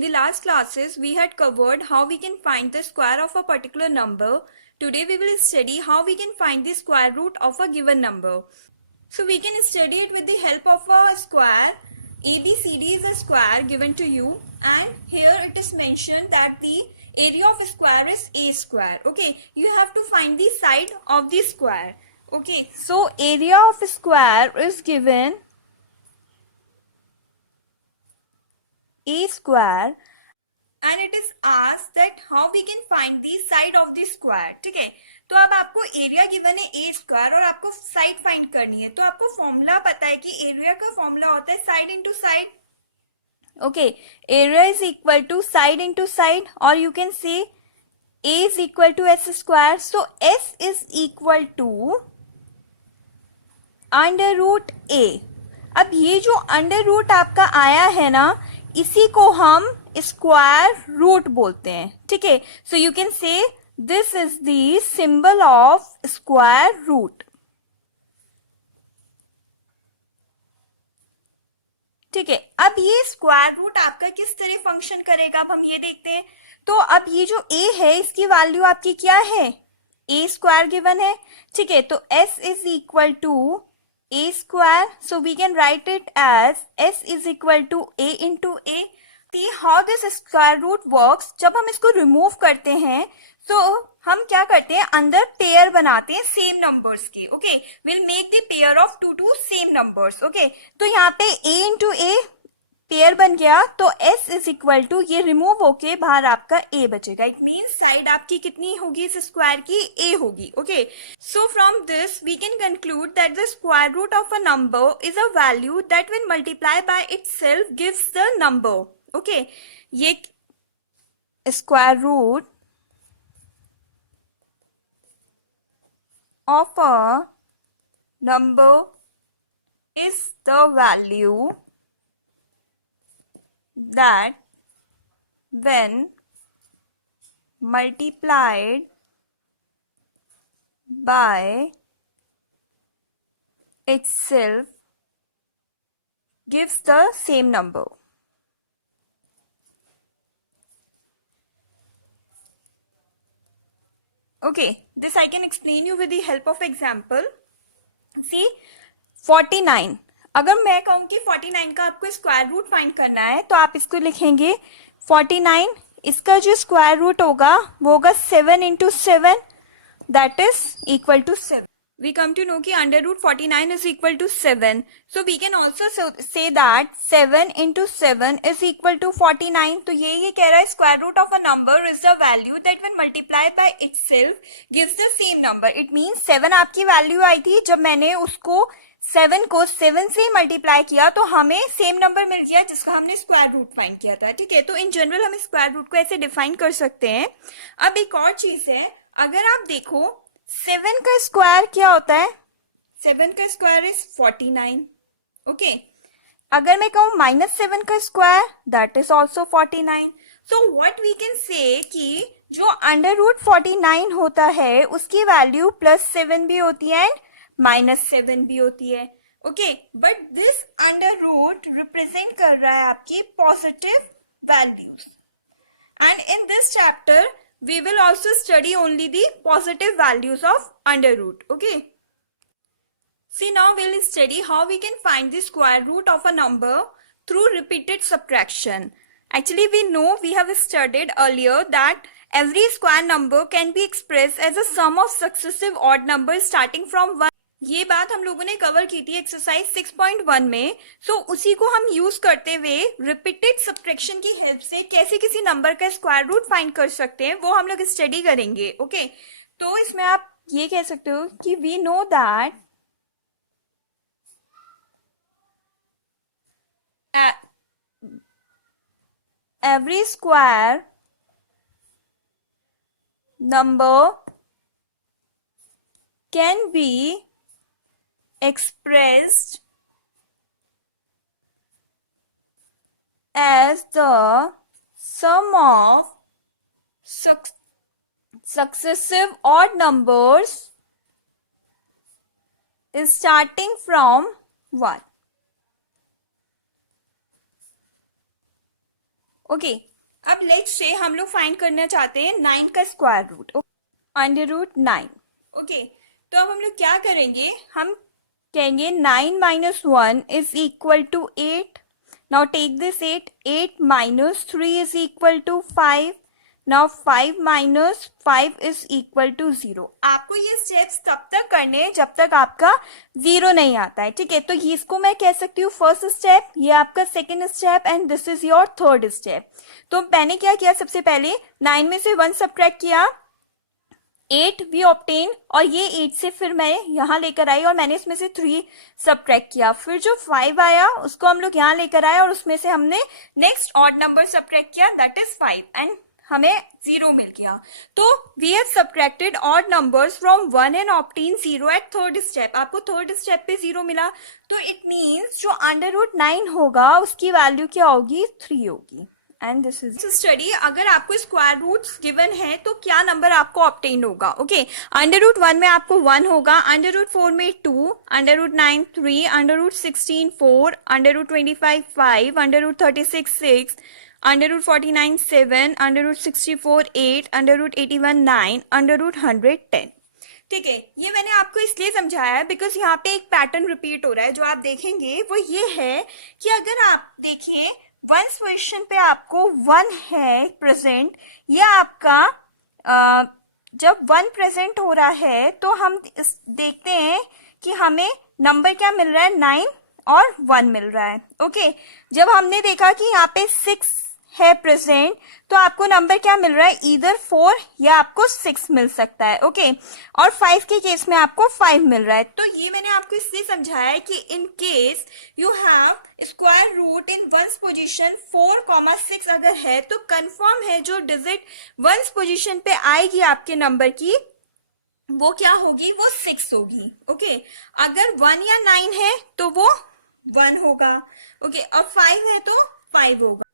In the last classes, we had covered how we can find the square of a particular number. Today we will study how we can find the square root of a given number. So we can study it with the help of a square. ABCD is a square given to you, and here it is mentioned that the area of a square is a square. Okay, you have to find the side of the square. Okay, so area of a square is given a square and it is asked that how we can find the side of the square. ठीक है, तो अब आपको area given है ए स्क्वायर और आपको side find करनी है. तो आपको फॉर्मूला पता है कि एरिया का फॉर्मूला होता है side into side. Okay, area is equal to side into side, और you can say A is equal to S square. So S is equal to under root A. अब ये जो अंडर रूट आपका आया है ना, इसी को हम स्क्वायर रूट बोलते हैं. ठीक है, so you can say this is the symbol of square root. ठीक है, अब ये स्क्वायर रूट आपका किस तरह फंक्शन करेगा अब हम ये देखते हैं. तो अब ये जो a है इसकी वैल्यू आपकी क्या है, a स्क्वायर गिवन है. ठीक है, तो s is equal to a square, so we can write it as s is equal to a into a. See how this square root works. जब हम इसको रिमूव करते हैं तो हम क्या करते हैं, अंदर पेयर बनाते हैं सेम नंबर्स के. Okay, will make the pair of two same numbers. Okay, तो यहाँ पे a इंटू a पेयर बन गया, तो s इज इक्वल टू ये रिमूव होके बाहर आपका a बचेगा. इट मीन्स साइड आपकी कितनी होगी इस स्क्वायर की, a होगी. Okay, so from this we can conclude that the square root of a number is a value that when multiply by itself gives the number. Okay, ये square root of a number is the value that when multiplied by itself gives the same number. Okay, this I can explain you with the help of example. See, 49. अगर मैं कहूं कि 49 का आपको square root find करना है तो आप इसको लिखेंगे 49, इसका जो स्क्वायर रूट होगा वो होगा 7 into 7, that is equal to 7. We come to know कि under root 49 is equal to 7. So we can also say that 7 into 7 is equal to 49. तो ये कह रहा है square root of a number is the value that when multiply by itself gives the same number. It means 7 आपकी वैल्यू आई थी, जब मैंने उसको 7 को 7 से मल्टीप्लाई किया तो हमें सेम नंबर मिल गया जिसका हमने स्क्वायर रूट फाइंड किया था. ठीक है, तो इन जनरल हम स्क्वायर रूट को ऐसे डिफाइन कर सकते हैं. अब एक और चीज है, अगर आप देखो 7 का स्क्वायर क्या होता है, 7 का स्क्वायर इज 49. ओके, अगर मैं कहूं -7 का square that is also 49. So what we can say कि जो अंडर रूट 49 होता है उसकी वैल्यू +7 भी होती है एंड -7 भी होती है. Okay, but this under root represent कर रहा है आपकी positive values. And in this chapter we will also study only the positive values of under root. Okay, see now we will study how we can find the square root of a number through repeated subtraction. Actually, we have studied earlier that every square number can be expressed as a sum of successive odd numbers starting from 1. ये बात हम लोगों ने कवर की थी एक्सरसाइज 6.1 में. सो उसी को हम यूज करते हुए रिपीटेड सब्ट्रैक्शन की हेल्प से कैसे किसी नंबर का स्क्वायर रूट फाइंड कर सकते हैं वो हम लोग स्टडी करेंगे. ओके, तो इसमें आप ये कह सकते हो कि we know that every square number can be expressed as the sum of successive odd numbers is starting from 1. Okay, अब लेट्स से हम लोग फाइंड करना चाहते हैं 9 का स्क्वायर रूट, अंडर रूट 9। ओके, तो अब हम लोग क्या करेंगे, हम कहेंगे 9 minus 1 is equal to 8। Now take this 8 minus 3 is equal to 5। Now 5 minus 5 is equal to 0। आपको ये स्टेप्स तब तक करने हैं जब तक आपका 0 नहीं आता है, ठीक है। तो ये इसको मैं कह सकती हूँ फर्स्ट स्टेप, ये आपका second step and this is your third step. तो मैंने क्या किया, सबसे पहले 9 में से 1 सब्ट्रैक्ट किया, 8 वी ऑब्टेन, और ये 8 से फिर मैं यहाँ लेकर आई और मैंने इसमें से 3 सब्ट्रैक्ट किया, फिर जो 5 आया उसको हम लोग यहाँ लेकर आए और उसमें से हमने नेक्स्ट ऑड नंबर सब्ट्रैक्ट किया, दैट इज 5, एंड हमें 0 मिल गया। तो we have subtracted odd numbers from 1 and obtain 0 at third step. आपको थर्ड स्टेप पे 0 मिला, तो इट मीन्स जो अंडर रूट 9 होगा उसकी वैल्यू क्या होगी, 3 होगी। And this is study. अगर आपको स्क्वायर रूट्स गिवन है तो क्या नंबर आपको ऑब्टेन होगा। ओके, अंडर रूट 1 में आपको 1 होगा, अंडर रूट 4 में 2, under root 9 3, under root 16 4, under root 25 5, under root 36 6, under root 49 7, under root 64 8, under root 81 9, under root 100 10। ठीक है, ये मैंने आपको इसलिए समझाया है बिकॉज यहाँ पे एक पैटर्न रिपीट हो रहा है। जो आप देखेंगे वो ये है कि अगर आप देखिए वंस पोजिशन पे आपको 1 है प्रेजेंट, ये आपका जब 1 प्रेजेंट हो रहा है तो हम देखते हैं कि हमें नंबर क्या मिल रहा है, 9 और 1 मिल रहा है। ओके, जब हमने देखा कि यहाँ पे 6 है प्रेजेंट तो आपको नंबर क्या मिल रहा है, इधर 4 या आपको 6 मिल सकता है। ओके, और 5 के केस में आपको 5 मिल रहा है। तो ये मैंने आपको इसलिए समझाया है कि in case you have square root in ones position 4, 6 अगर है तो कंफर्म है जो डिजिट वंस पोजीशन पे आएगी आपके नंबर की वो क्या होगी, वो 6 होगी। ओके, अगर 1 या 9 है तो वो 1 होगा। ओके, और 5 है तो 5 होगा।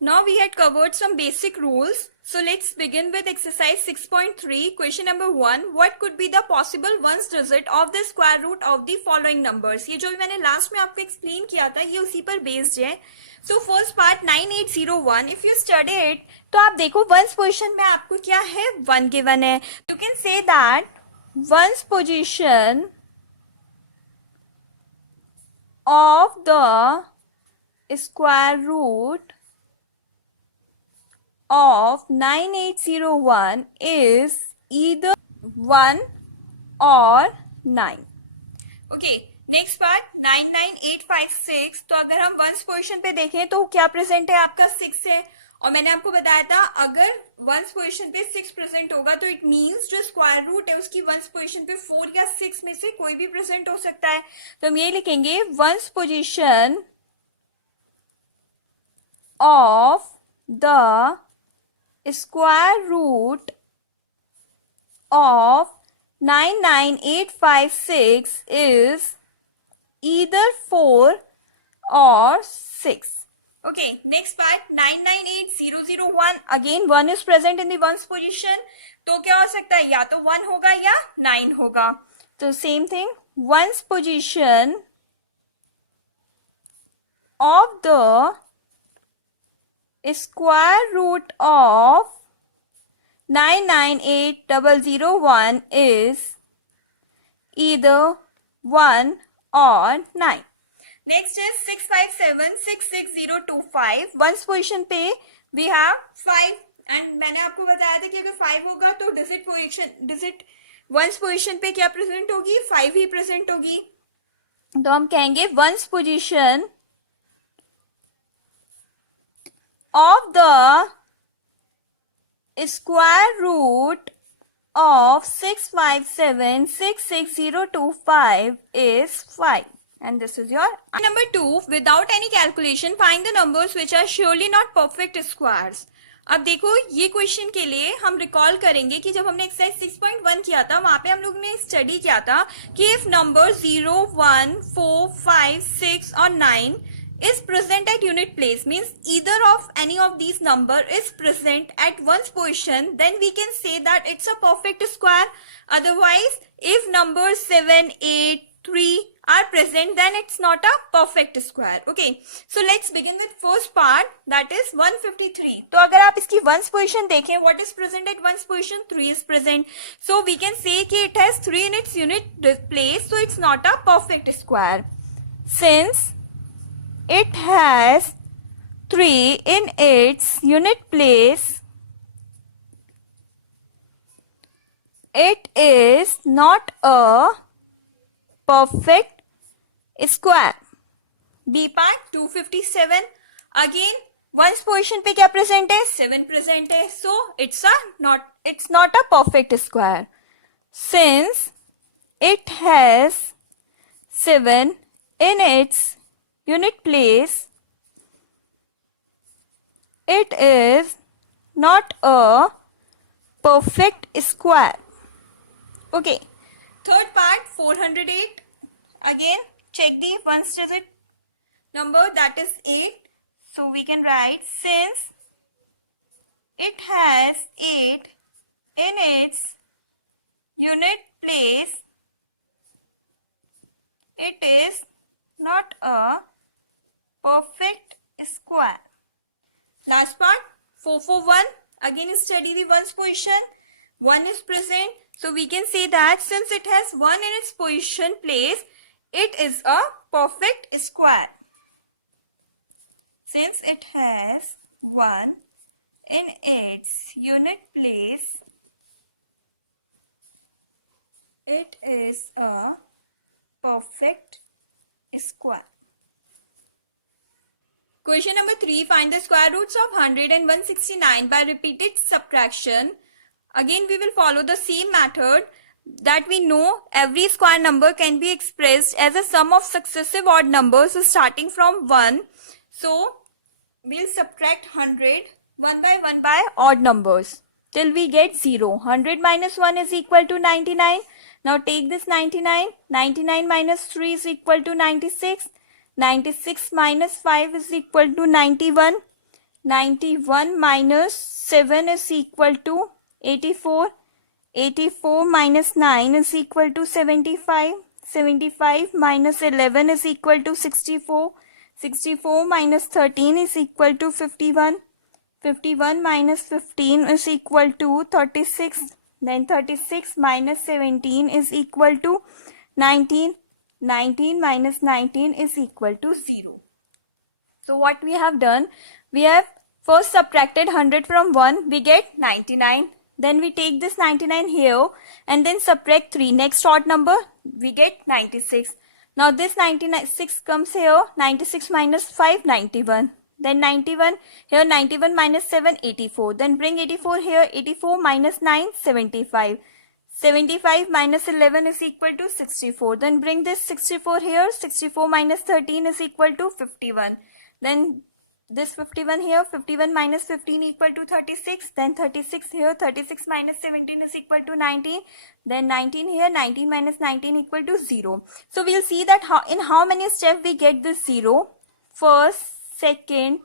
Now we had covered some basic rules. So let's begin with exercise 6.3. Question number 1. What could be the possible ones digit of the square root of the following numbers? ये जो मैंने लास्ट में आपको एक्सप्लेन किया था ये उसी पर बेस्ड है। So first part 9801. If you study it, तो आप देखो वंस पोजिशन में आपको क्या है, 1 गिवन है। You can say that ones position of the square root of 9801 is either 1 or 9. Okay, next part 99856। तो अगर हम वंस पोजीशन पे देखें तो क्या प्रेजेंट है, आपका 6 है। और मैंने आपको बताया था अगर वंस पोजीशन पे 6 प्रेजेंट होगा तो इट मींस जो स्क्वायर रूट है उसकी वंस पोजीशन पे 4 या 6 में से कोई भी प्रेजेंट हो सकता है। तो हम ये लिखेंगे ones position of the square root of 99856 is either 4 or 6. Okay, next part 998001. Again 1 is present in the ones position. तो क्या हो सकता है, या तो 1 होगा या 9 होगा। तो same thing, ones position of the square root of 998001 is either 1 or 9. Next is 657-66025. वंस पोजीशन पे we have 5 एंड मैंने आपको बताया था कि अगर 5 होगा तो डिजिट वंस पोजीशन पे क्या प्रेजेंट होगी, 5 ही प्रेजेंट होगी। तो हम कहेंगे ones position of the square root of 657-66025 is 5. And this is your number 2. Without any calculation, find the numbers which are surely not perfect squares. अब देखो ये क्वेश्चन के लिए हम रिकॉल करेंगे कि जब हमने एक्सरसाइज 6.1 किया था वहां पे हम लोग ने स्टडी किया था कि इफ नंबर 0, 1, 4, 5, 6 और 9 is present at unit place, means either of any of these number is present at one's position, then we can say that it's a perfect square. Otherwise, if numbers 7, 8, 3 are present, then it's not a perfect square. Okay, so let's begin with first part, that is 153. तो अगर आप इसकी ones position देखें, what is present at ones position? 3 is present. So we can say कि it has 3 in its unit place, so it's not a perfect square. Since it has 3 in its unit place, it is not a perfect square. B part 257. Again ones position पे क्या present है? 7 present है. So it's not a perfect square. Since it has 7 in its unit place, it is not a perfect square. Okay. Third part 408. Again check the ones digit number, that is 8. So we can write, since it has 8 in its unit place, it is not a perfect square. Last part 441. Again study the ones position. 1 is present, so we can say that since it has 1 in its position place, it is a perfect square. Since it has 1 in its unit place, it is a perfect square. Question number 3. Find the square roots of 100 and 169 by repeated subtraction. Again we will follow the same method that we know every square number can be expressed as a sum of successive odd numbers starting from 1. So we'll subtract 100 one by odd numbers till we get 0. 100 minus 1 is equal to 99. Now take this 99. 99 minus 3 is equal to 96. 96 minus 5 is equal to 91. 91 minus 7 is equal to 84. 84 minus 9 is equal to 75. 75 minus 11 is equal to 64. 64 minus 13 is equal to 51. 51 minus 15 is equal to 36. Then 36 minus 17 is equal to 19. 19 minus 19 is equal to 0. So what we have done, we have first subtracted 100 from 1, we get 99. Then we take this 99 here and then subtract 3. Next odd number, we get 96. Now this 96 comes here, 96 minus 5, 91. Then 91, here 91 minus 7, 84. Then bring 84 here, 84 minus 9, 75. 75 minus 11 is equal to 64. Then bring this 64 here, 64 minus 13 is equal to 51. Then this 51 here, 51 minus 15 equal to 36. Then 36 here, 36 minus 17 is equal to 19. Then 19 here, 19 minus 19 equal to 0. So we'll see that in how many steps we get this 0. First, second,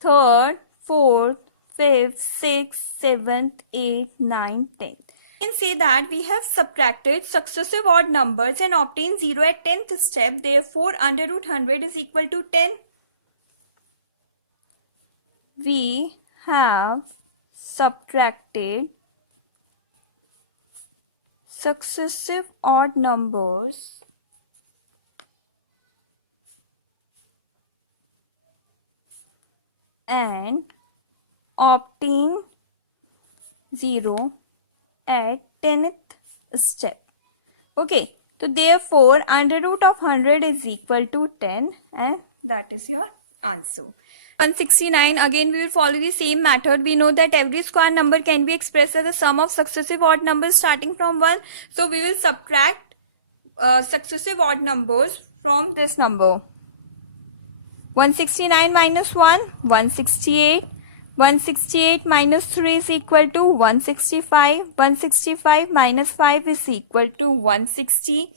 third, fourth, fifth, sixth, seventh, eighth, ninth, 10th. We can say that we have subtracted successive odd numbers and obtained 0 at 10th step. Therefore, under root 100 is equal to 10. We have subtracted successive odd numbers and obtained 0 at 10th step. Okay, so therefore under root of 100 is equal to 10 and that is your answer. 169, again we will follow the same method. We know that every square number can be expressed as a sum of successive odd numbers starting from 1. So we will subtract successive odd numbers from this number. 169 minus 1, 168. 168 minus 3 is equal to 165. 165 minus 5 is equal to 160.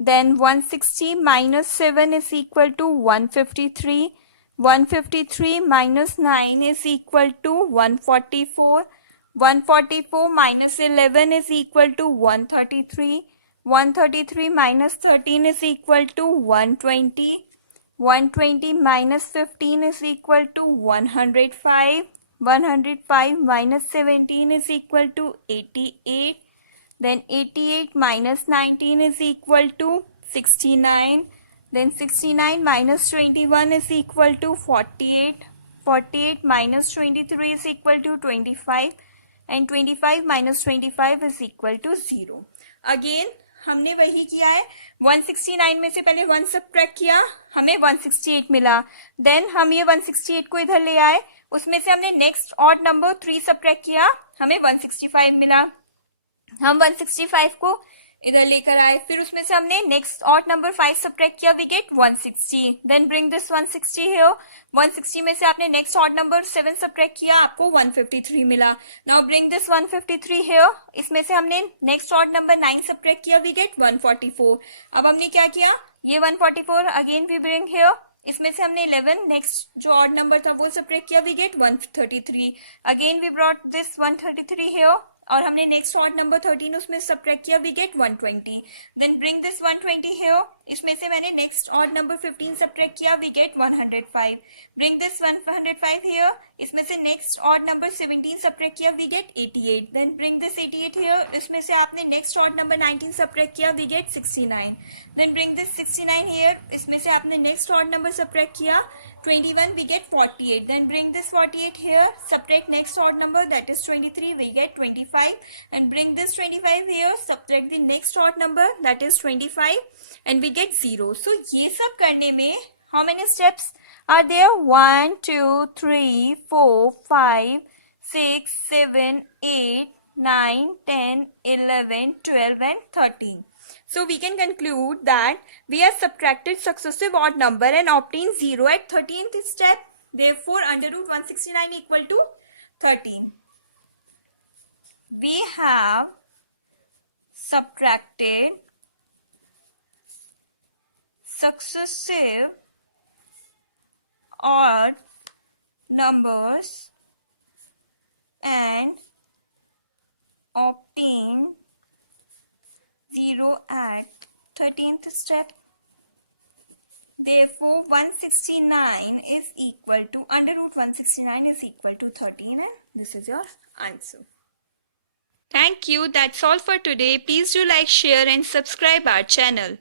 Then 160 minus 7 is equal to 153. 153 minus 9 is equal to 144. 144 minus 11 is equal to 133. 133 minus 13 is equal to 120. 120 minus 15 is equal to 105. 105 minus 17 is equal to 88. Then 88 minus 19 is equal to 69. Then 69 minus 21 is equal to 48. 48 minus 23 is equal to 25. And 25 minus 25 is equal to 0. Again हमने वही किया है, 169 में से पहले 1 सबट्रैक्ट किया, हमें 168 मिला. देन हम ये 168 को इधर ले आए, उसमें से हमने नेक्स्ट ऑड नंबर 3 सबट्रैक्ट किया, हमें 165 मिला. हम 165 को इधर लेकर आए, फिर उसमें से हमने नेक्स्ट ऑड नंबर 5 सबट्रैक्ट किया, we get 160. Then bring this 160 here. 160 में से आपने नेक्स्ट ऑड नंबर 7 सबट्रैक्ट किया, आपको 153 मिला. नाउ ब्रिंग दिस 153 हियर. इसमें से हमने नेक्स्ट ऑड नंबर 9 सबट्रैक्ट किया, वी गेट 144. अब हमने क्या किया, ये 144 अगेन वी ब्रिंग हियर. इसमें से हमने 11 नेक्स्ट जो ऑड नंबर था वो सबट्रैक्ट किया, we get 133. Again we brought this 133 here, और हमने नेक्स्ट ऑड नंबर 13 उसमें सबट्रैक्ट किया, we get 120. Then bring this 120 here. इसमें से मैंने नेक्स्ट ऑड नंबर 15 सबट्रैक्ट किया, we get 105. Bring this 105 here. इसमें से नेक्स्ट ऑड नंबर 17 सबट्रैक्ट किया, we get 88. Then bring this 88 here. इसमें से आपने नेक्स्ट ऑड नंबर 19 सबट्रैक्ट किया, we get 69. Then bring this 69 here. इसमें से आपने नेक्स्ट ऑड नंबर सबट्रैक्ट किया, 21, we get 48. Then bring this 48 here, subtract next odd number, that is 23, we get 25. And bring this 25 here, subtract the next odd number, that is 25, and we get 0. So ये सब करने में how many steps are there? 1, 2, 3, 4, 5, 6, 7, 8, 9, 10, 11, 12, and 13. So we can conclude that we have subtracted successive odd number and obtained 0 at 13th step. Therefore, under root 169 equal to 13. We have subtracted successive odd numbers and obtained 0 at 13th step. Therefore, 169 is equal to, under root 169 is equal to 13, and this is your answer. Thank you. That's all for today. Please do like, share and subscribe our channel.